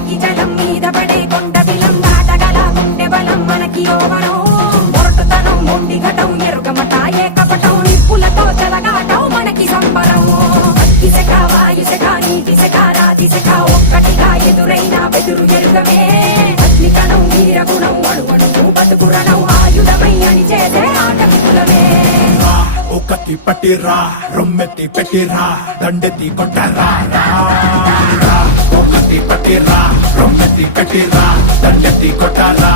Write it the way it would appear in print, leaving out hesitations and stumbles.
ఎక్కి జలం మీద పడే కొండ బిలం దాటగల గుండె బలం మనకి ఓవరం మొరటుతనం మొండి ఘటం ఎరుగమట ఏ కపటం నిప్పులతో చెలగాటం మనకి సంబరం అగ్గిశక వాయుశక నీటిశక రాతిశక ఒక్కటిగా ఎదురైన బెదురు ఎరుగమే అగ్నికణం వీరగుణం అణువణువు బతుకురణం ఆయుధమై అని చేసే ఆట విపులమే ఒక్కటి పట్టిరా రొమ్మెత్తి పెట్టిరా దండెత్తి కొట్టరా ఒక్కటి పట్టిరా రొమ్మెత్తి పెట్టిరా దండెత్తి కొట్టరా